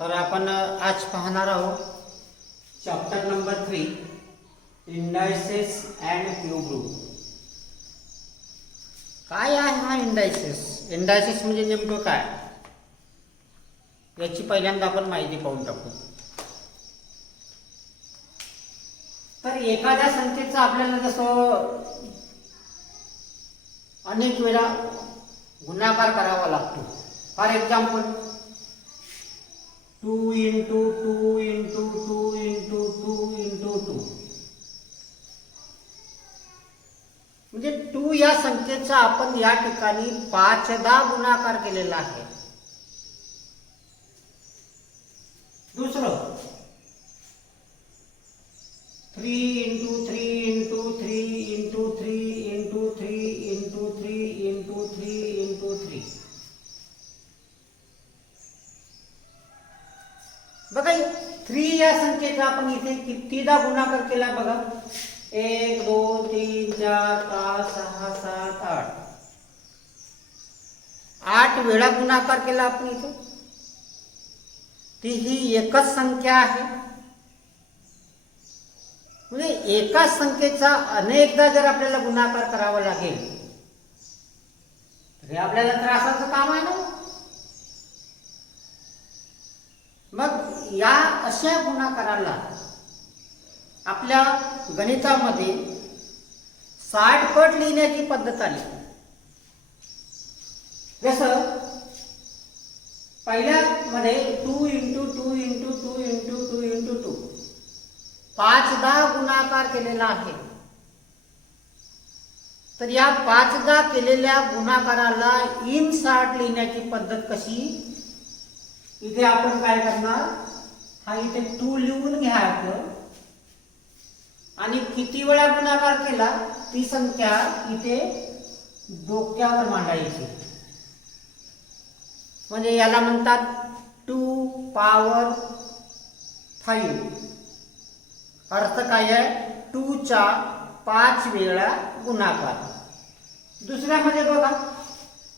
तर आपण आज पाहणार आहोत chapter number 3 indices and cube root. काय आहे हा इंडायसेस? इंडायसेस म्हणजे नेमकं काय याची पहिल्यांदा आपण माहिती पाहून टाकू. तर एखाद्या संख्येचा आपल्याला जसं अनेक वेळा गुणाकार करावा लागतो. For example 2 into 2 into 2 into 2 into 2 म्हणजे 2 या संख्येचा आपण या ठिकाणी 5दा गुणाकार केलेला आहे. दुसरं 3 into 3 into 3 into 3 into 3 into 3 into 3 into 3. बघा 3 या संख्येचा आपण इथे कितीदा गुणाकार केला बघा. 1 2 3 4 5 6 7 8 8 वेळा गुणाकार केला आपण इथे. ती ही एकच संख्या आहे. म्हणजे एकाच संख्येचा अनेकदा जर आपल्याला गुणाकार करावा लागेल तर हे आपल्याला त्रासाचं काम आहे ना. मग या अशा गुणाकाराला आपल्या गणितामध्ये 60 पट लिहिण्याची पद्धत आली. जसं पहिल्यामध्ये 2 into 2 into 2 into 2 into 2 5दा गुणाकार केलेला आहे. तर या 5दा केलेल्या गुणाकाराला इन 60 लिहिण्याची पद्धत कशी? इथे आपण काय करणार, हा इथे 2 लिहून घ्यायचं आणि किती वेळा गुणाकार केला ती संख्या इथे डोक्यावर मांडायची. म्हणजे याला म्हणतात 2 power 5. अर्थ काय आहे? 2 चा 5 वेळा गुणाकार. दुसऱ्यामध्ये बघा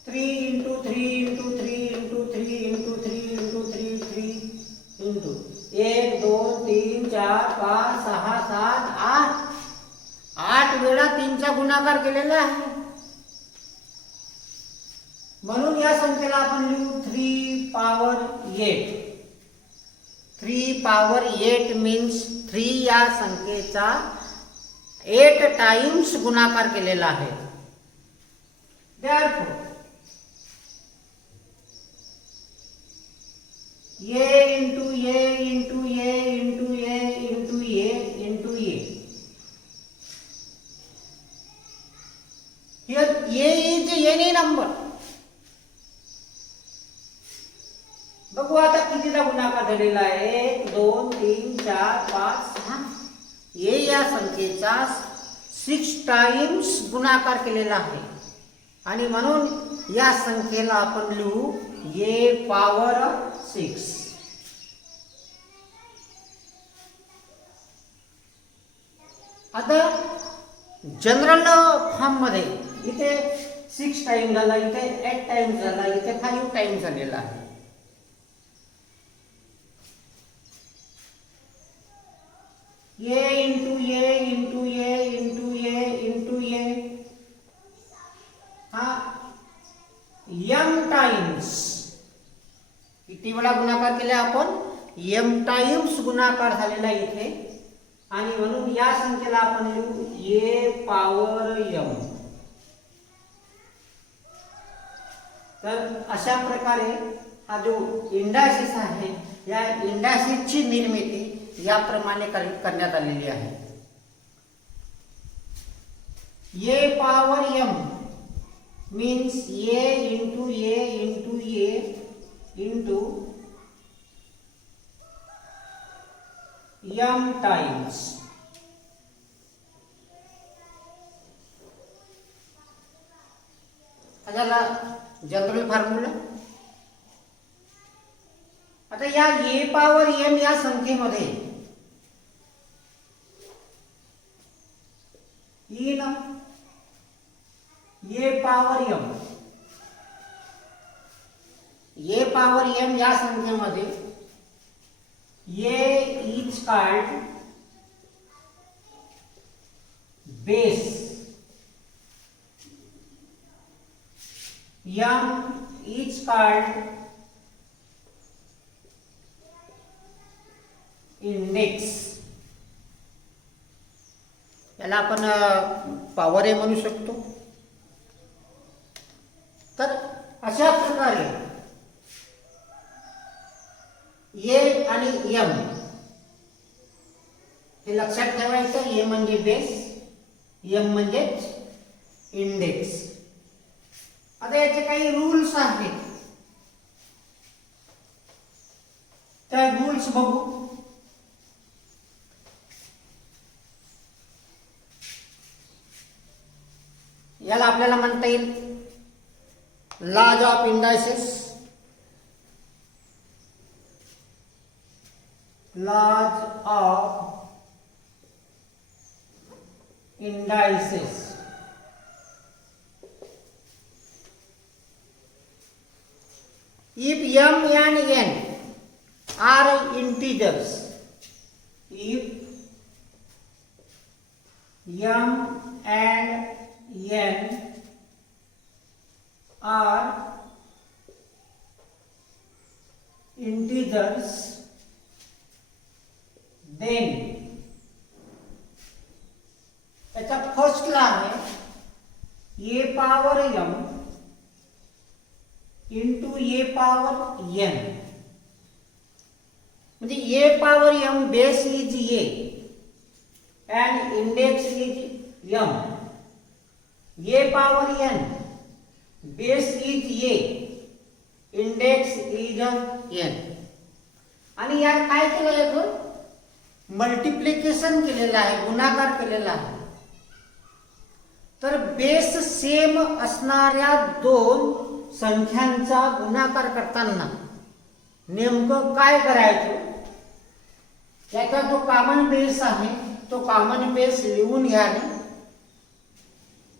3 into 3 into 3 into 3 into 3 into 3 3 into 1 2 3 4 5 6 7 8 8 वेळा 3 चा गुणाकार केलेला आहे. म्हणून या संख्येला आपण लिहू 3 power 8. 3 power 8 मीन्स 3 या संख्येचा 8 टाइम्स गुणाकार केलेला आहे. Therefore a into a into a into a into a into a. Here a is any number. बघू आता कितीदा गुणाकार झालेला आहे. 1 2 3 4 5 6. a या संख्येचा 6 टाइम्स गुणाकार केलेला आहे आणि म्हणून या संख्येला आपण लिहू a power 6. आता जनरल फॉर्म मध्ये इथे 6 टाइम झाला, इथे 8 टाइम झाला, इथे 5 टाइम झालेला आहे. a into a into a into a into a हा m टाइम्स किती वेळा गुणाकार केला आपण? m टाइम्स गुणाकार झालेला इथे आणि म्हणून या संख्येला आपण लिहू a power m. तर अशा प्रकारे हा जो इंडायसिस आहे या इंडायसिसची निर्मिती याप्रमाणे करण्यात आलेली आहे. a power m means a into a into a into m times. आता जनरल फॉर्म्युला. आता या a power m या संख्येमध्ये in a power m a power m या संख्येमध्ये A is called base, M is called index. याला आपण power ए म्हणू शकतो. तर अशा प्रकारे ए आणि एम हे लक्षात ठेवायचं. ए म्हणजे बेस, एम म्हणजेच इंडेक्स. आता याचे काही रूल्स आहेत, त्या रूल्स बघू. याला आपल्याला म्हणता येईल laws of indices. Laws of indices. If m and n are integers, if m and n are integers, then याचा फर्स्ट ला आहे a power m into A power N. म्हणजे A power M base is A and index is m. A power n base is a, index is n. आणि यात काय केलं आहे? Multiplication केलेलं आहे, गुणाकार केलेला आहे. तर बेस सेम असणाऱ्या दोन संख्यांचा गुणाकार करताना नेमकं काय करायचं? याचा जो कॉमन बेस आहे तो कॉमन बेस लिहून घ्याने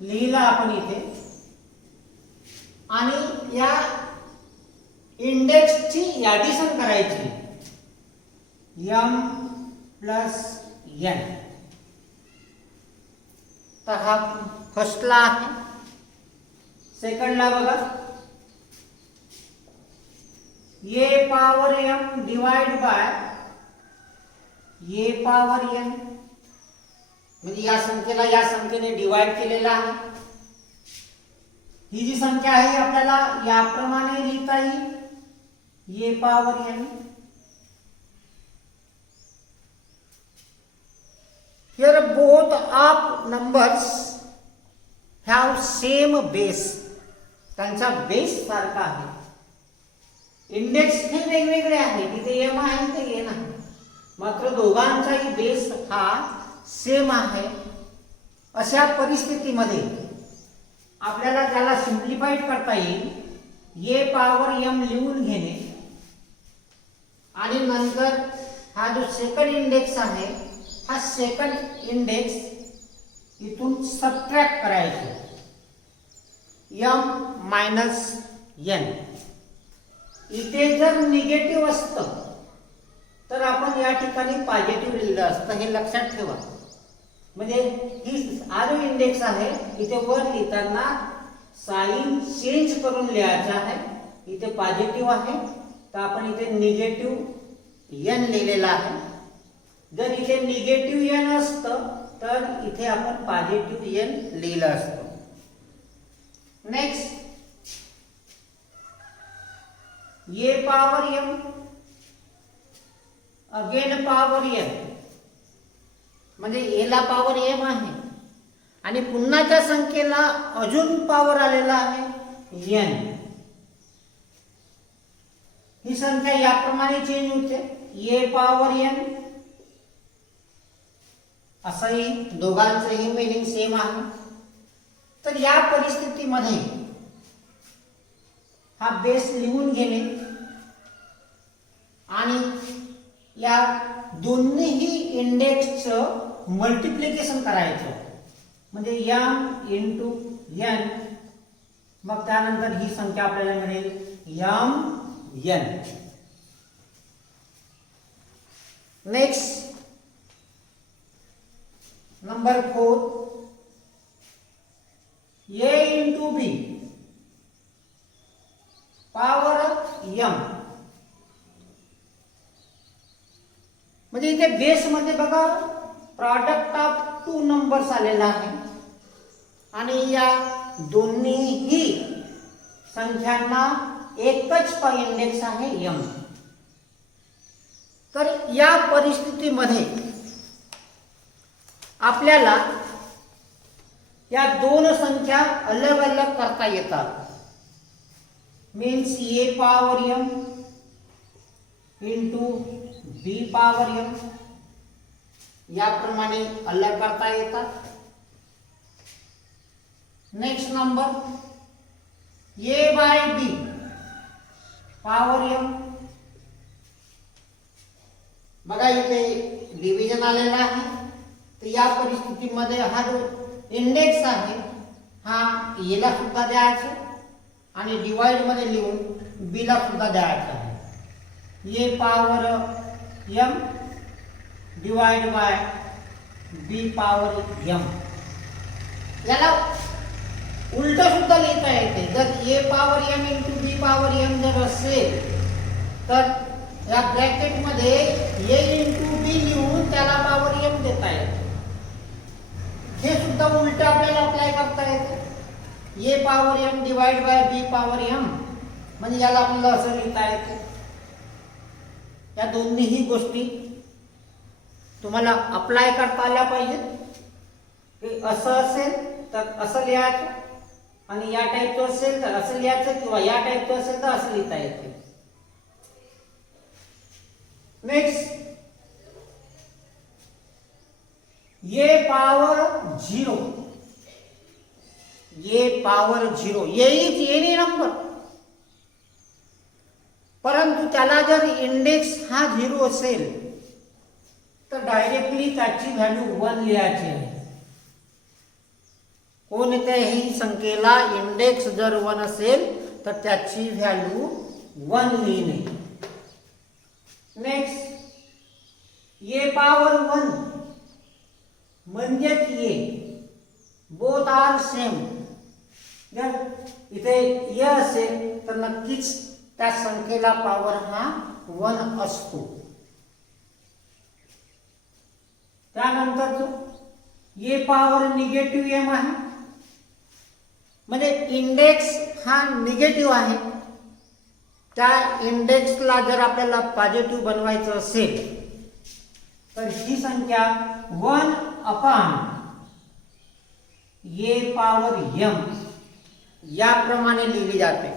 लिहिला आपण इथे. आणि या इंडेक्सची ॲडिशन करायची m प्लस n. तर हा फर्स्टला आहे. सेकंडला बघा a power m divide bye a power n. म्हणजे या संख्येला या संख्येने डिवाइड केलेला आहे. ही जी संख्या आहे आपल्याला याप्रमाणे लिहिता येईल a power n. Here both of numbers have same base. त्यांचा बेस सारखा आहे. इंडेक्स हे वेगवेगळे आहेत. इथे m आहे इथे n आहे. मात्र दोघांचाही बेस हा सेम आहे. अशा परिस्थितीमध्ये आपल्याला त्याला सिंप्लिफाईड करता येईल. a पॉवर m लिहून घेणे आणि नंतर हा जो सेकंड इंडेक्स आहे हा सेकंड इंडेक्स इथून सबट्रॅक्ट करायचा m मायनस n. इथे जर निगेटिव्ह असतं तर आपण या ठिकाणी पॉझिटिव्ह लिहिलं असतं, हे लक्षात ठेवा. म्हणजे ही हा जो इंडेक्स आहे इथे वर लिहिताना साइन चेंज करून लिहायचं आहे. इथे पॉझिटिव्ह आहे तर आपण इथे निगेटिव्ह n लिहिलेला आहे. जर इथे निगेटिव्ह n असतं तर इथे आपण पॉझिटिव्ह n लिहिलं असतं. Next a power m again power n. म्हणजे a ला पॉवर m आहे आणि पुन्हा त्या संख्येला अजून पॉवर आलेला आहे n. ही संख्या याप्रमाणे चेंज होते a पॉवर n. असंही दोघांचंही मीनिंग सेम आहे. तर या परिस्थितीमध्ये हा बेस लिहून घेणे आणि या दोन्हीही इंडेक्सचं मल्टिप्लिकेशन करायचं. म्हणजे m इंटू n. मग त्यानंतर ही संख्या आपल्याला मिळेल m n. Next number 4, a into b power m. म्हणजे इथे बेस मध्ये बघा प्रॉडक्ट ऑफ 2 नंबर्स आलेला आहे आणि या दोन्हीही संख्यांना एकच इंडेक्स आहे m. तर या परिस्थितीमध्ये आपल्याला या दोन संख्या अलग अलग करता येतात. Means a power m into b power m याप्रमाणे अलग करता येतात. Next number a by b power m. बघा इथे डिव्हिजन आलेला आहे. तर या परिस्थितीमध्ये हा जो इंडेक्स आहे हा a ला सुद्धा द्यायचा आणि डिवाइड मध्ये लिहून b ला सुद्धा द्यायचा आहे. a power m divide bye b power m. याला उलट सुद्धा लिहिता येते. जर a power m into b power m जर असेल तर या ब्रॅकेट मध्ये a इंटू b लिहून त्याला पॉवर m देता येते. हे सुद्धा उलट आपल्याला अप्लाय करता येते. a power m divide bye b power m म्हणजे याला आपल्याला असं लिहिता येते. या दोन्हीही गोष्टी तुम्हाला अप्लाय करता आल्या पाहिजेत. हे असं असेल तर असं लिहायचं आणि या टाईपचं असेल तर असं लिहायचं किंवा या टाईपचं असेल तर असं लिहिता येते. Next a power 0. a power 0 येईच एनी नंबर, परंतु त्याला जर इंडेक्स हा 0 असेल तर डायरेक्टली त्याची व्हॅल्यू 1 लिहायची आहे. कोणत्याही संख्येला इंडेक्स जर 1 असेल तर त्याची व्हॅल्यू 1 लिहिणे. नेक्स्ट a पॉवर 1 म्हणजेच a बोथ आर सेम. जर इथे a असेल तर नक्कीच त्या संख्येला पॉवर हा 1 असतो. त्यानंतर a पॉवर निगेटिव्ह m आहे म्हणजे इंडेक्स हा निगेटिव्ह आहे. त्या इंडेक्सला जर आपल्याला पॉझिटिव्ह बनवायचं असेल तर ही संख्या 1 अपॉन a पॉवर m याप्रमाणे लिहिली जाते.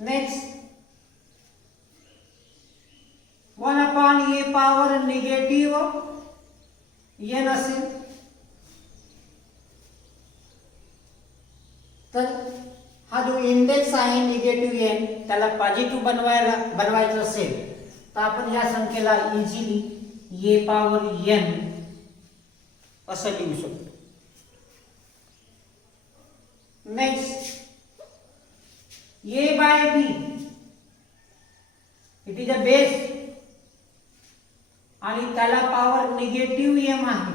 Next 1 upon a power negative n असेल तर हा जो इंडेक्स आहे निगेटिव्ह n त्याला पॉझिटिव्ह बनवायचं असेल तर आपण या संख्येला इझिली a पॉवर n असं लिहू शकतो. Next a by b it is a base आणि त्याला पॉवर निगेटिव्ह m आहे.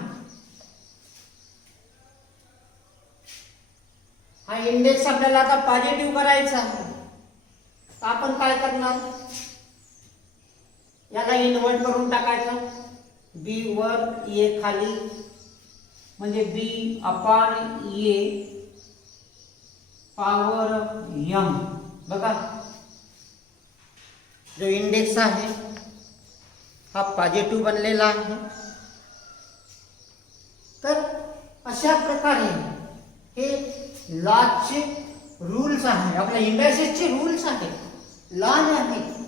हा इंडेक्स आपल्याला आता पॉझिटिव्ह करायचा आहे तर आपण काय करणार, याला इन्व्हर्ट करून टाकायचं. b वर a खाली म्हणजे b upon a power m. बघा जो इंडेक्स आहे हा पॉझिटिव्ह बनलेला आहे. तर अशा प्रकारे हे लॉचे रूल्स आहे, आपल्या इंडेक्सेसचे रूल्स आहेत, लॉ आहेत.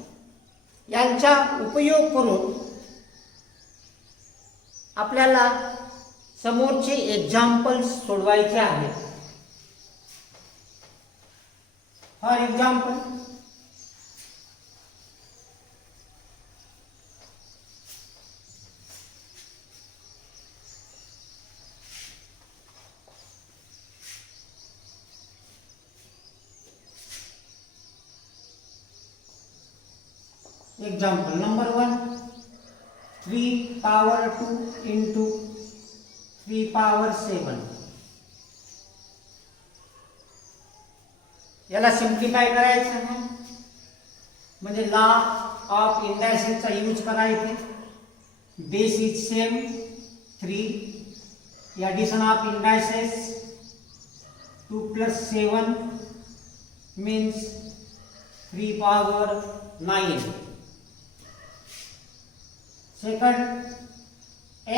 यांचा उपयोग करून आपल्याला समोरचे एक्झाम्पल्स सोडवायचे आहेत. For example Example number 1, 3 power 2 into 3 power 7. याला सिम्प्लिफाय करायचं आहे म्हणजे लॉ ऑफ इंडायसेसचा यूज करायचे. Base is same 3, addition of indices 2 plus 7 means 3 power 9. Second,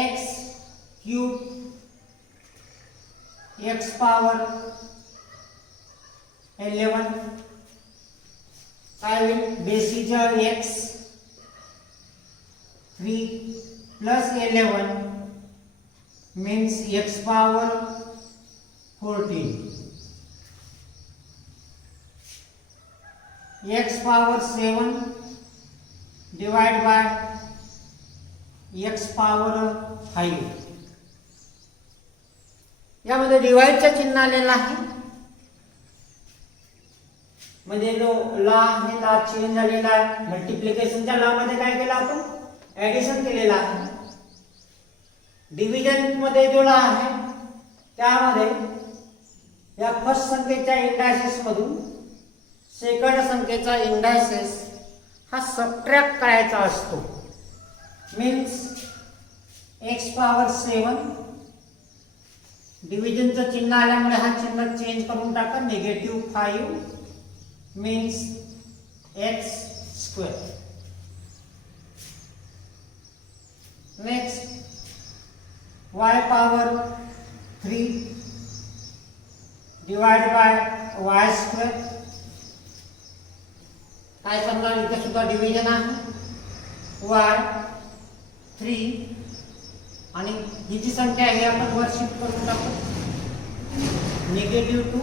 x cube x power 11. I will base is x, 3 plus 11 means x power 14. X power 7 divided by x power 5. यामध्ये डिवाइडचा चिन्ह आलेला आहे म्हणजे जो law आहे law change झालेला आहे. मल्टिप्लिकेशनच्या law मध्ये काय केलं आपण ऍडिशन केलेलं आहे. डिव्हिजन मध्ये जो लॉ आहे त्यामध्ये या फर्स्ट संख्येच्या इंडायसेस मधून सेकंड संख्येचा इंडायसेस हा सबट्रॅक्ट करायचा असतो. मीन्स x पॉवर 7 डिव्हिजनचं चिन्ह आल्यामुळे हा चिन्ह चेंज करून टाका. -5 means x square. Next y power 3 divide by y square. काय करणार इथे सुद्धा डिव्हिजन आहे. y 3 आणि ही जी संख्या आहे आपण वर शिफ्ट करून टाकू. -2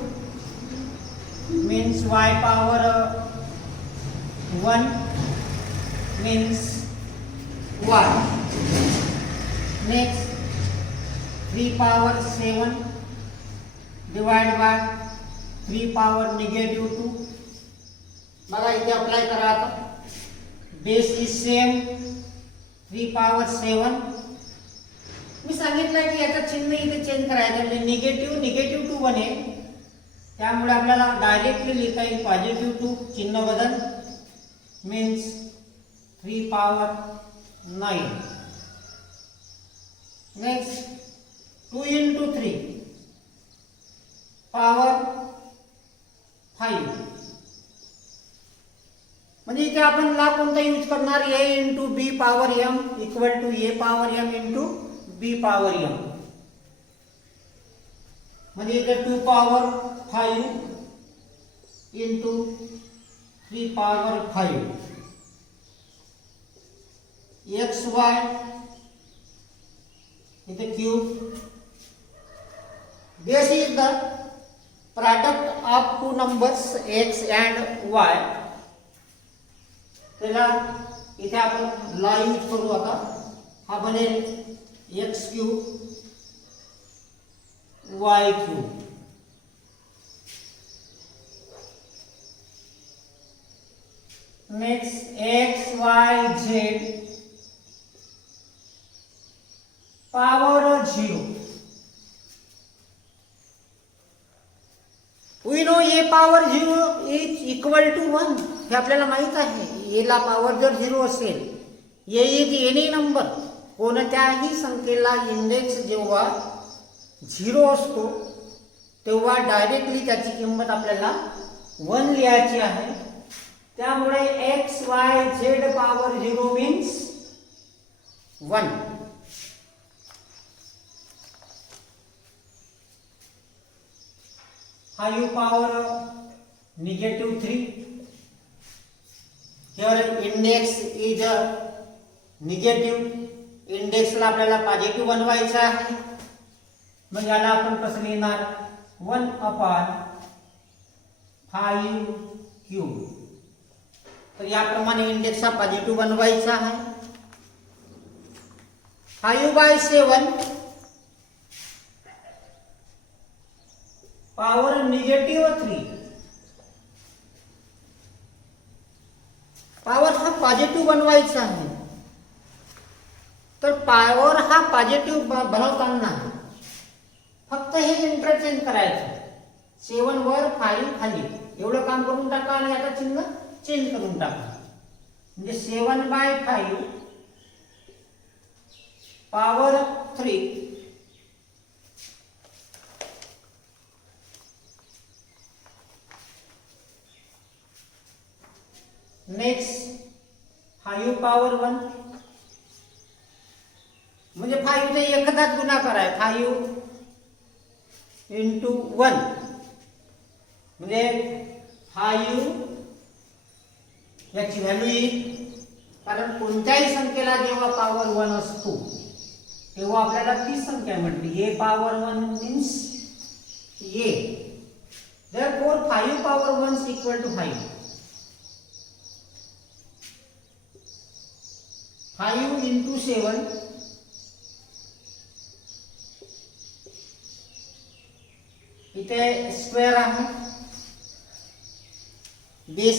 means y power 1 means y. Next 3 power 7 divided by 3 power -2. बघा इथे अप्लाय करा आता. Base is same 3 power 7. मी सांगितलं की याचं चिन्ह इथे चेंज करायचं म्हणजे -2 बनेल. त्यामुळे आपल्याला डायरेक्टली लिहिता येईल +2 चिन्ह बदल means 3 power 9. Next 2 into 3 power 5. म्हणजे इथे आपण ला कोणता यूज करणार a into b power m equal to a power m into b power m. म्हणजे इथे 2 power 5 into 3 power 5. x y इथे cube. This is the product of two numbers x and y. त्याला इथे आपण ला use करू आता. हा बनेल x cube y cube. Next x y z power 0. We know a power 0 is equal to 1. हे आपल्याला माहित आहे. a ला पॉवर जर 0 असेल, a इज एनी नंबर, कोणत्याही संख्येला इंडेक्स जेव्हा 0 असतो तेव्हा डायरेक्टली त्याची किंमत आपल्याला 1 लिहायची आहे. त्यामुळे x y z power 0 means 1. हा u power -3. Here index is negative. इंडेक्सला आपल्याला पॉझिटिव्ह बनवायचा आहे. मग याला आपण कसं लिहिणार 1/5 तर याप्रमाणे इंडेक्स हा पॉझिटिव्ह बनवायचा आहे. 5/7 पॉवर -3. पॉवर हा पॉझिटिव्ह बनवायचं आहे, तर पॉवर हा पॉझिटिव्ह बनवताना फक्त हे इंटरचेंज करायचं. 7 वर 5 खाली एवढं काम करून टाका आणि आता चिन्ह चेंज करून टाका. म्हणजे 7/5 पॉवर 3 नेक्स्ट 5 पॉवर 1 म्हणजे 5 चा एकदाच गुणाकार आहे. 5 into 1 म्हणजे 5 याची व्हॅल्यू येईल. कारण कोणत्याही संख्येला जेव्हा पॉवर 1 असतो तेव्हा आपल्याला ती संख्या म्हटली. a power 1 means a. therefore 5 power 1 is equal to 5. 5 into 7 इथे स्क्वेअर आहे. This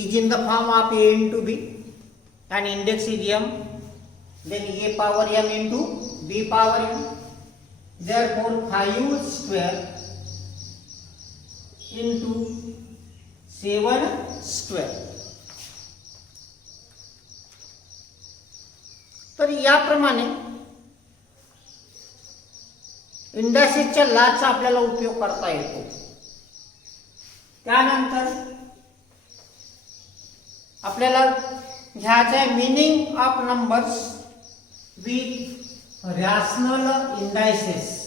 is in the form of a into b and index is m, then a power m into b power m. Therefore 5 square into 7 square. तर याप्रमाणे इंडायसिसच्या लॉचा आपल्याला उपयोग करता येतो. त्यानंतर आपल्याला घ्यायचं आहे meaning of numbers with rational indices.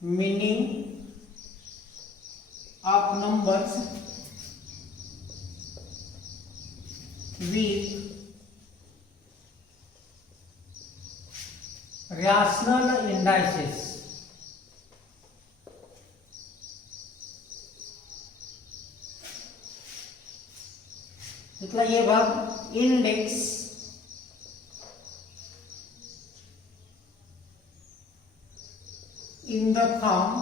meaning of numbers with rational indices. इतना ये भाग index in the form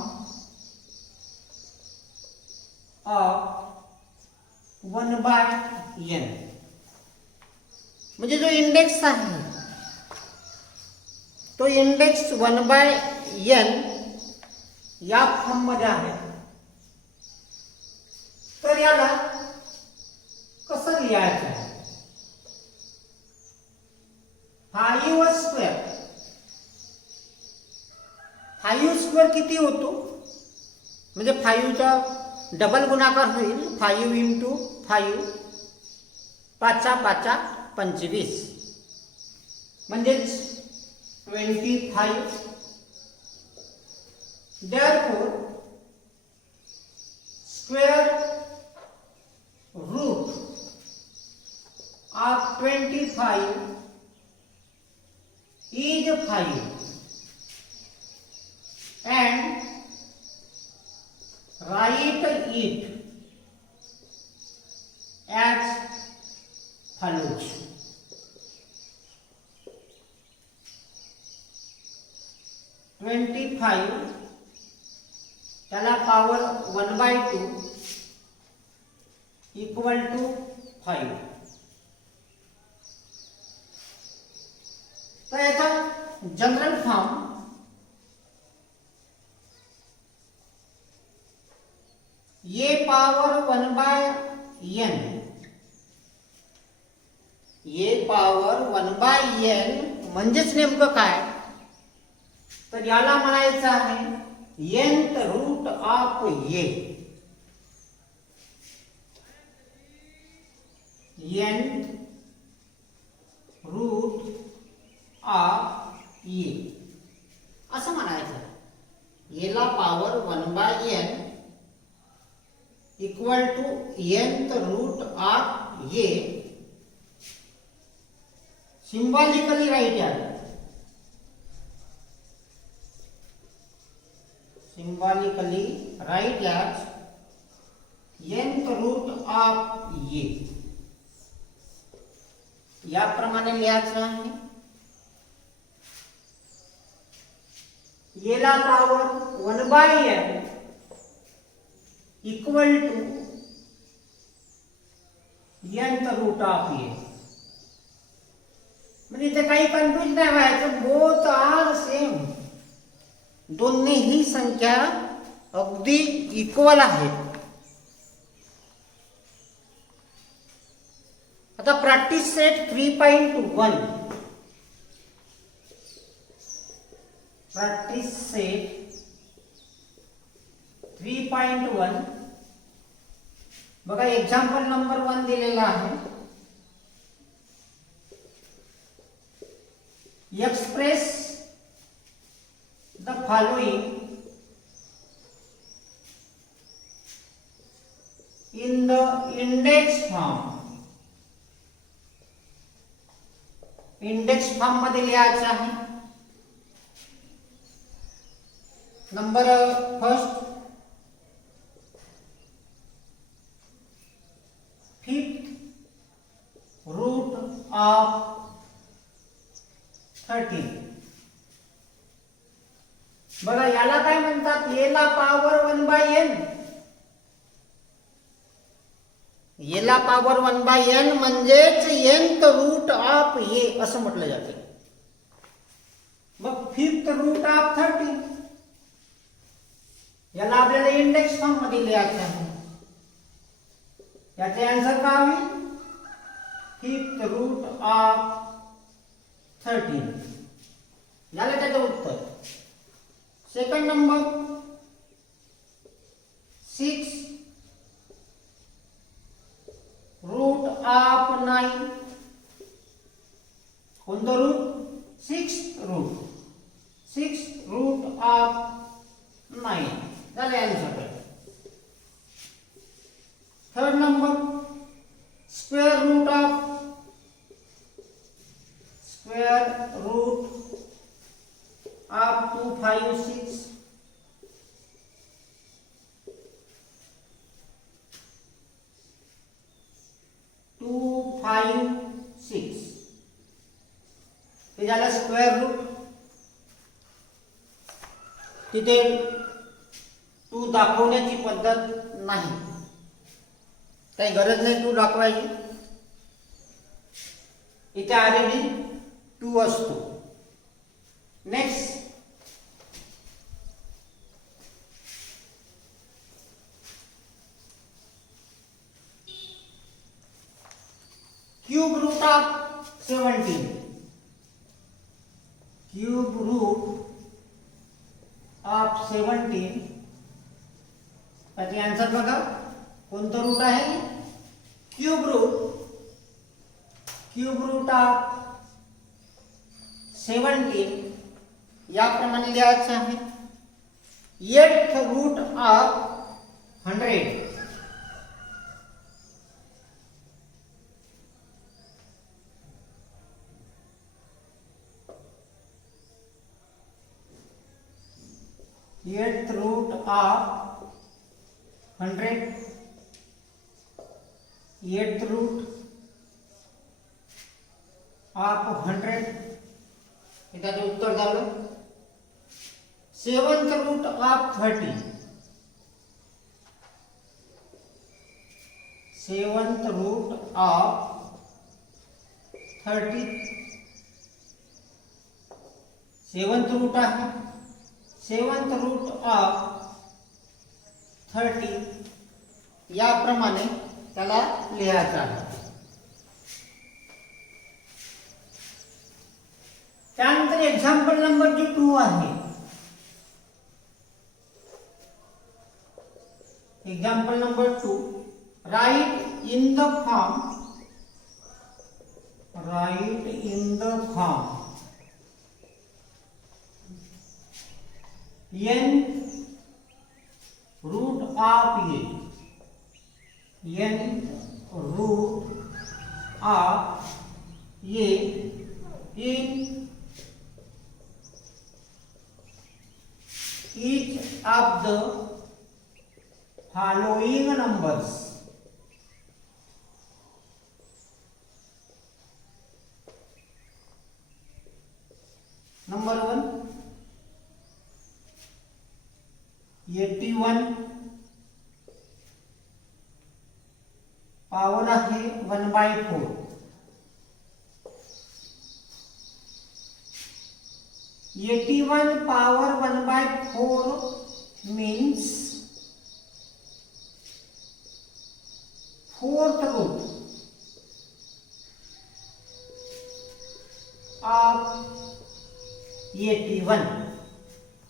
of 1/n. म्हणजे जो इंडेक्स आहे तो इंडेक्स 1/n या फॉर्म मध्ये आहे. तर याला कसं लिहायचं आहे? 5 स्क्वेअर. 5 स्क्वेअर किती होतो? म्हणजे 5 चा डबल गुणाकार होईल. 5 into 5 5 × 5 = 25 म्हणजेच 25. therefore square root of 25 is 5 and write it as follows. त्याला पॉवर 1/2 इक्वल टू 5. तर याचा general form a power 1/n. a power 1/n म्हणजेच नेमकं काय? तर याला म्हणायचं आहे nth root of a. n root of a असं म्हणायचं. a ला power 1/n equal to nth root of a. Symbolically right है. Symbolically right as nth root of a. याप्रमाणे लिहायचं आहे. ए ला power 1/n equal to nth root of A. म्हणजे इथे काही कन्फ्युज नाही व्हायचं, बोथ आर सेम. दोन्हीही संख्या अगदी इक्वल आहेत. आता प्रॅक्टिस सेट 3.1. प्रॅक्टिस सेट 3.1 बघा, एक्झाम्पल नंबर 1 दिलेला आहे. Express the following in the index form. Index form मध्ये लिहायचं आहे. Number first, fifth root of 13. बघा, याला काय म्हणतात? ए ला पावर 1/n. ए ला पावर 1/n म्हणजेच nth रूट ऑफ ए असं म्हटलं जाते. मग फिफ्थ रूट ऑफ 13 याला आपल्याला इंडेक्स फॉर्म मध्ये लिहायचं आहे. याचे आन्सर काय होईल? फिफ्थ रूट ऑफ 13 झालं त्याचं उत्तर. Second number, 6 root of 9. कोणतं रूट? 6 रूट. 6 रूट ऑफ 9 झाले answer. Third number, square root of 256. हे झालं स्क्वेअर रूट. तिथे 2 दाखवण्याची पद्धत नाही, काही गरज नाही 2 दाखवायची. इथे ऑलरेडी 2 असतो. Next, cube root of 17. Cube root of 17 त्याचे आन्सर बघा. कोणतं रूट आहे? Cube root. Cube root of 17 याप्रमाणे लिहायचं आहे. 8th root of 100. Eighth root of 100. 8th root of 100 हे त्याचं उत्तर झालं. 7th root of 30. 7th root of 30. 7th root आहे. 7th रूट ऑफ 30 याप्रमाणे त्याला लिहायचं आहे. त्यानंतर एक्झाम्पल नंबर 2 आहे. Example number 2, write in the form. Write in the form n root of a. n root of a in each of the following numbers. Number 1, power आहे 1/4. (81 power 1/4 means 4th root of 81.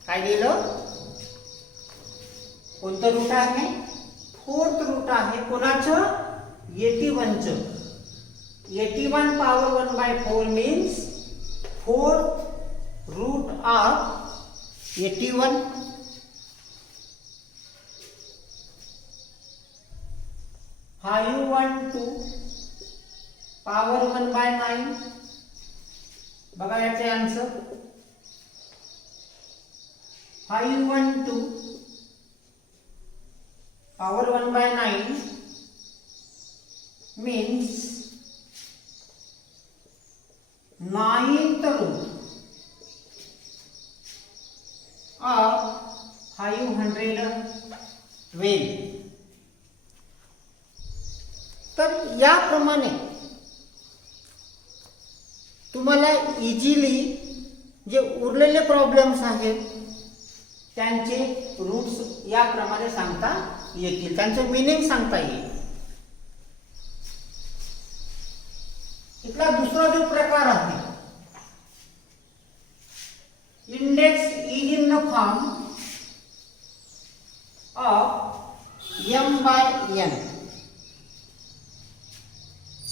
काय लिहिलं? कोणतं root आहे? 4th route आहे. कोणाचं? 81चं. 81 power 1/4 means 4th root of 81. How you want to power 1/9? बघा याचे answer. How you want to power 1/9 means 9th root of 512. तर याप्रमाणे तुम्हाला इझिली जे उरलेले प्रॉब्लेम्स आहेत त्यांचे रूट्स याप्रमाणे सांगता येतील, त्यांचे मीनिंग सांगता येईल. इथला दुसरा जो प्रकार आहे, index is in the form of m/n.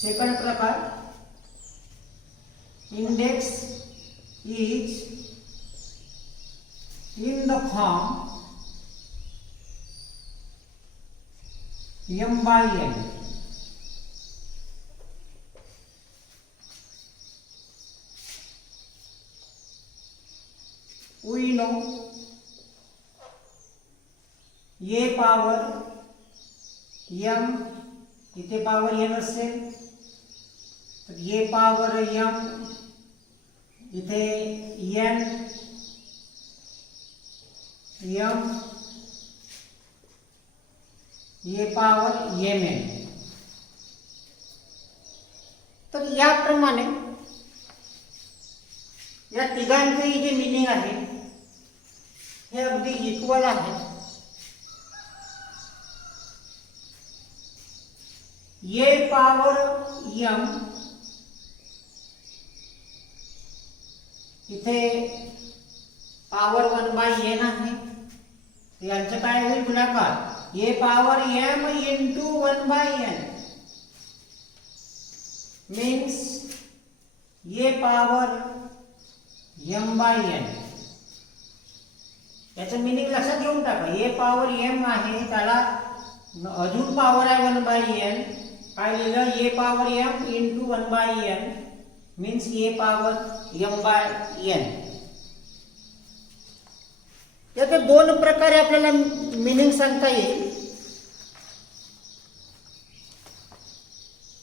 Second प्रकार, index is in the form m/n. We know a power m, इथे पावर n असेल तर a power m, इथे n m, ये पावर mn. तर याप्रमाणे या तिघांचे जे मीनिंग आहे हे अगदी इक्वल आहे. ये पावर m, इथे पावर 1/n आहे, यांचं काय होईल गुणाकार? ये power m into 1/n means ये पावर m/n. याचं मीनिंग लक्षात घेऊन टाका. ये पावर m आहे, त्याला अजून पावर आहे 1/n. काय लिहिलं? ये power m into 1/n means ये पावर m/n. याचे दोन प्रकारे आपल्याला मीनिंग सांगता येईल.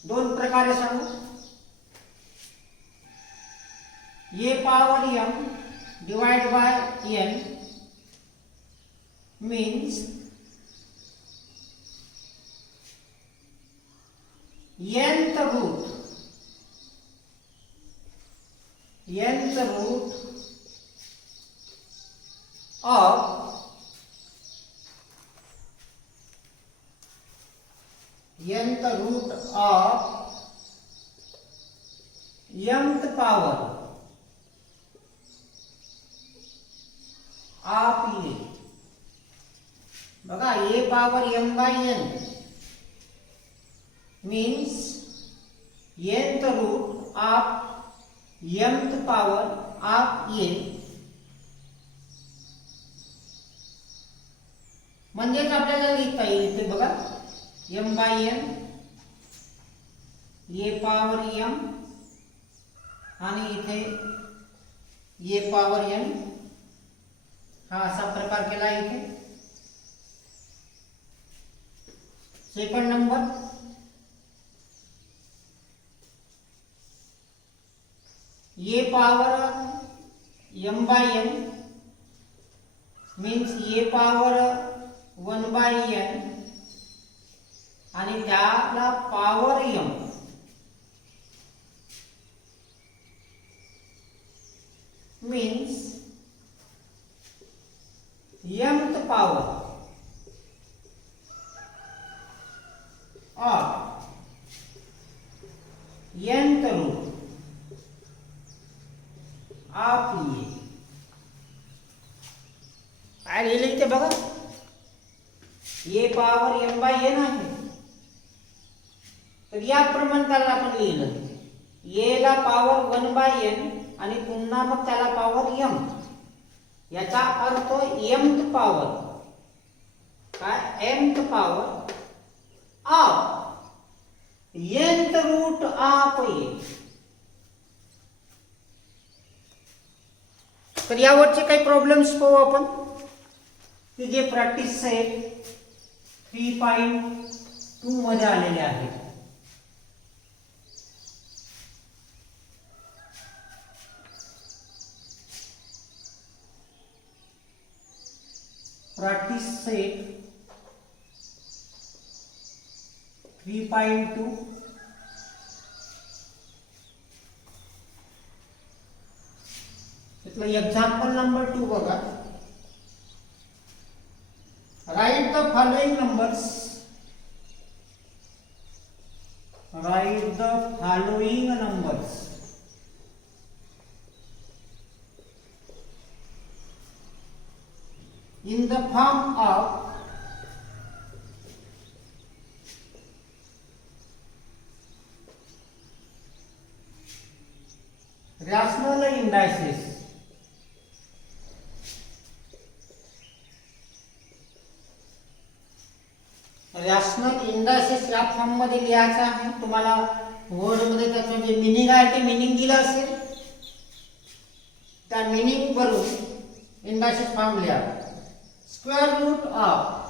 दोन प्रकारे सांगू. A power m divide by n means nth root of mth power of A. बघा, A power m/n means nth root of mth power of a. म्हणजेच आपल्याला लिहिता येईल इथे बघा, m/n ए पावर m आणि इथे ए पावर n. हा असा प्रकार केला इथे. सेकंड नंबर, ये पावर m/n means ये पावर 1/n आणि त्याला power m means mth power or nth root of a. काय लिहिले ते बघा, a power m by n आहे. तर याप्रमाणे त्याला आपण लिहिलं, a ला पॉवर 1 बाय n आणि पुन्हा मग त्याला पॉवर m. याचा अर्थ mth पॉवर काय, mth power of nth root of a. तर यावरचे काही प्रॉब्लेम्स पाहू आपण, की जे प्रॅक्टिस सेट 3.2 मध्ये आलेले आहेत. प्रैक्टिस सेट 3.2 इथलं एग्जाम्पल नंबर 2 बघा. Right the following numbers. Right the following numbers in the form of rational indices. Rational indices या फॉर्म मध्ये लिहायचं आहे. तुम्हाला वर्ड मध्ये त्याचं जे मीनिंग आहे ते मीनिंग दिलं असेल, त्या मीनिंग वरून इंडायसेस फॉर्म लिहा. Square root of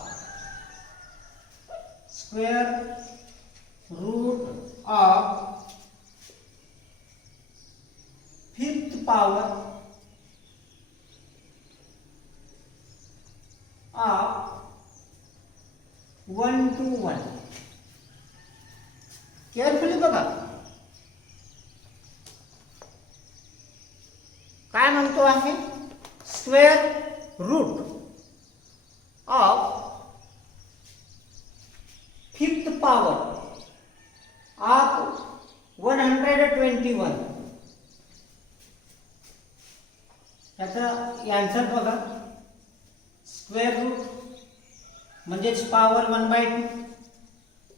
fifth power of 1 to 1. Carefully बघा काय म्हणतो आहे. Square root of fifth power of 121. याचा आन्सर बघा. स्क्वेअर रूट म्हणजेच पॉवर 1/2,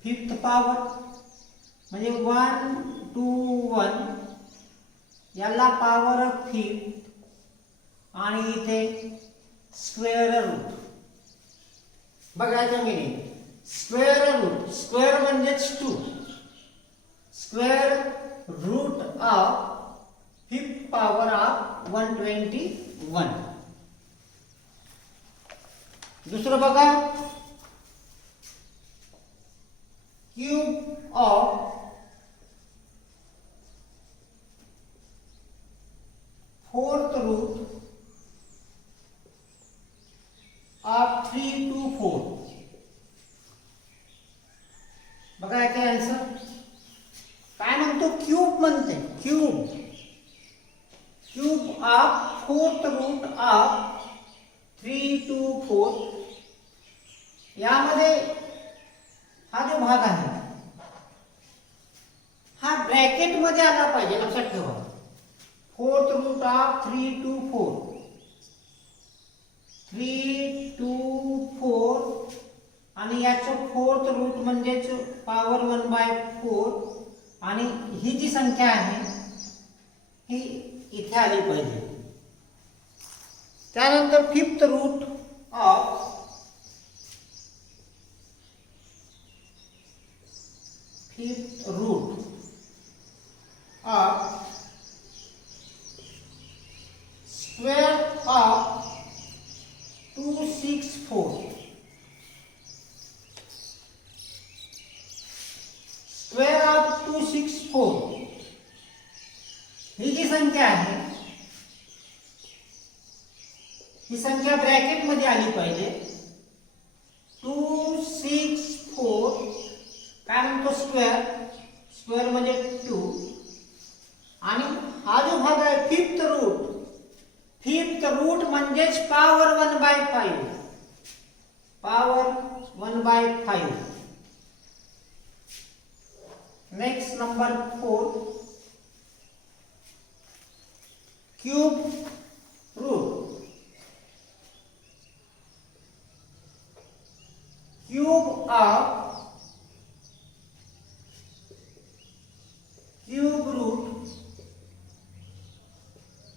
फिफ्थ पॉवर म्हणजे 1 to 1, याला पॉवर ऑफ फिफ्थ आणि इथे स्क्वेअर रूट. बघायचं मीनिंग. स्क्वेअर रूट, स्क्वेअर म्हणजेच 2, square root of fifth power of 121. दुसरं बघा. Cube of fourth root of 3 to 4. बघा याचे आन्सर काय म्हणतो. क्यूब म्हणते. Cube of fourth root of 3 to 4. यामध्ये हा जो भाग आहे हा ब्रॅकेट मध्ये आला पाहिजे, लक्षात ठेवा. Fourth root of 3 to 4, 3 to 4 आणि याचं फोर्थ रूट म्हणजेच पॉवर 1/4 आणि ही जी संख्या आहे ही इथे आली पाहिजे. त्यानंतर fifth root of square of 264. Square of 264 ही जी संख्या आहे ही संख्या ब्रॅकेट मध्ये आली पाहिजे. 264 काय म्हणतो स्क्वेअर, स्क्वेअर म्हणजे 2 आणि हा जो भाग आहे फिफ्थ रूट, फिफ्थ रूट म्हणजेच power 1/5, power 1/5. Next number 4 cube root, cube of cube root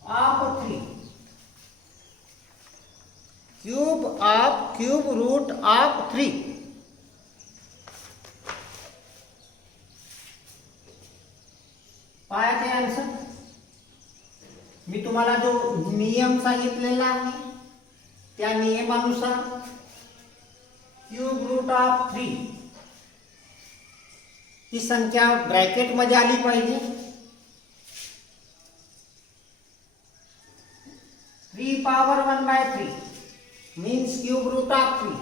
of 3, cube of cube root of 3. काय आहे आन्सर? मी तुम्हाला जो नियम सांगितलेला आहे त्या नियमानुसार क्यूब रूट ऑफ 3 ही संख्या ब्रॅकेट मध्ये आली पाहिजे. 3 power 1/3 means cube root of 3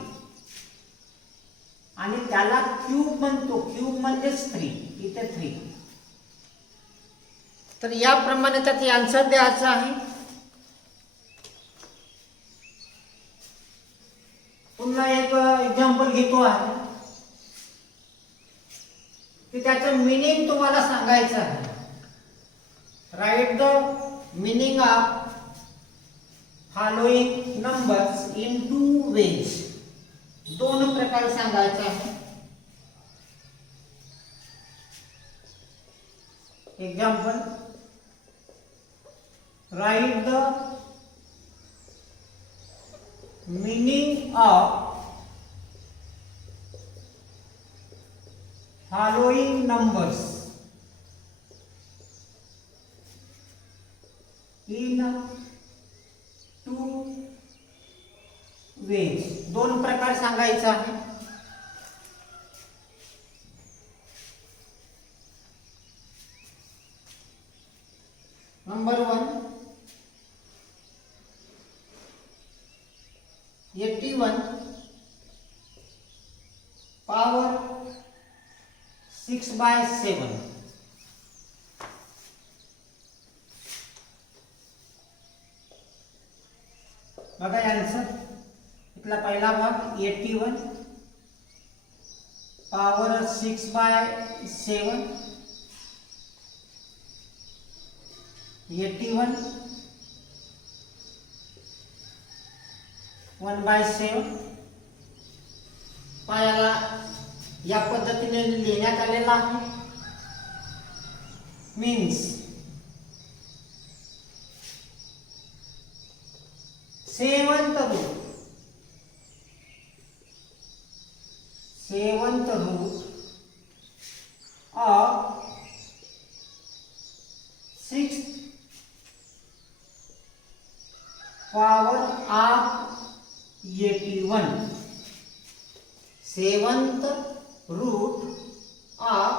आणि त्याला क्यूब म्हणतो, क्यूब म्हणजेच 3, इथे 3. तर याप्रमाणे त्याचे आन्सर द्यायचं आहे. पुन्हा एक एक्झाम्पल घेतो आहे की त्याचं मीनिंग तुम्हाला सांगायचं आहे. Write the meaning of following numbers in 2 ways. 2 प्रकारे सांगायचं आहे. Example, write the meaning of following numbers in 2 ways. 2 प्रकार सांगायचा आहे. Number 1 81 power 6/7. बघा आन्सर. इथला पहिला भाग 81 पॉवर 6/7, 81 1/7. पायाला या पद्धतीने लिहिण्यात आलेला आहे. Means seventh root of 6 power of 81. Seventh root of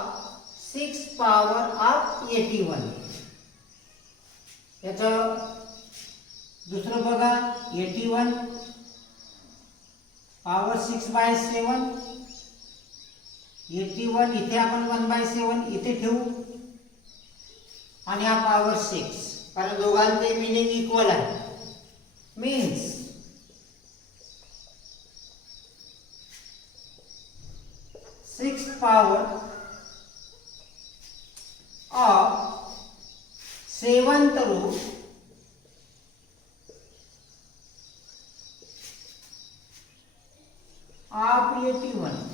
6 power of 81. याचं दुसरं बघा, 81 पॉवर 6/7. 81 इथे आपण 1/7 इथे ठेवू आणि हा पॉवर 6, कारण दोघांचे मीनिंग इक्वल आहे. Means 6 power of 7th root of 81.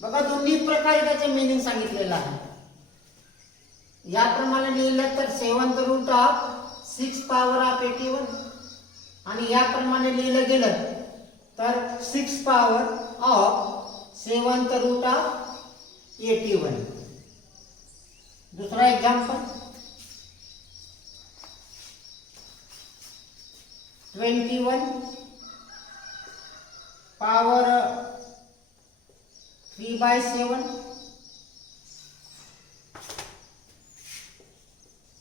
बघा दोन्ही प्रकारे त्याचे मीनिंग सांगितलेलं आहे. याप्रमाणे लिहिलं तर 7th root of 6 power of 81 आणि याप्रमाणे लिहिलं गेलं तर 6 power of 7th root of 81. दूसरा एग्जांपल, 21 पॉवर 3/7.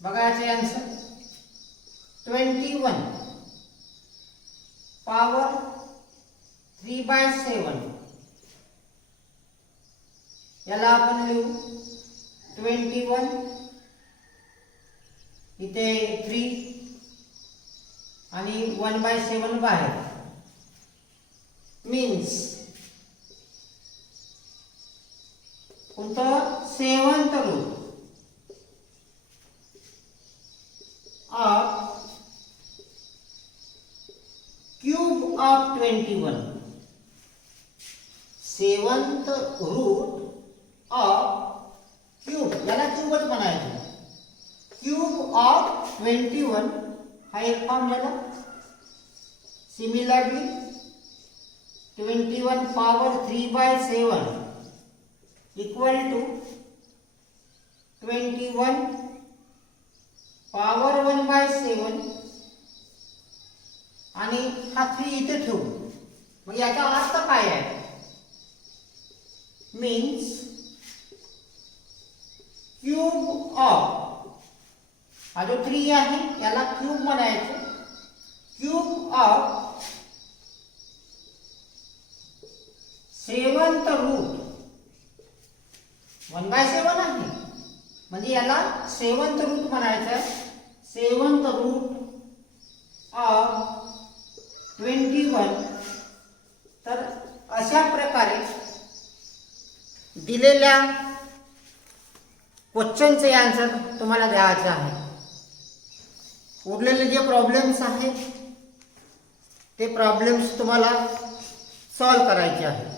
बघायचे आन्सर, 21 पॉवर 3/7 याला आपण लिहू 21, इथे 3 आणि 1/7 बाहेर, मीन्स कोणतं 7th root of cube of 21, 7th root of cube, याला क्यूबच म्हणायचं, क्यूब ऑफ 21 हा एक फॉर्म झाला. Similarly 21 power 3/7 equal to 21 power 1/7 आणि हा 3 इथे ठेवू. मग याचा अर्थ काय आहे? मीन्स क्यूब ऑफ, हा जो 3 आहे याला क्यूब म्हणायचं, क्यूब ऑफ 7th रूट 1/7 आहे, म्हणजे याला 7th रूट म्हणायचं. 7th root of 21. तर अशा प्रकारे दिलेल्या क्वेश्चनचे आन्सर तुम्हाला द्यायचे आहे. उरलेले जे प्रॉब्लेम्स आहेत ते प्रॉब्लेम्स तुम्हाला सॉल्व करायचे आहेत.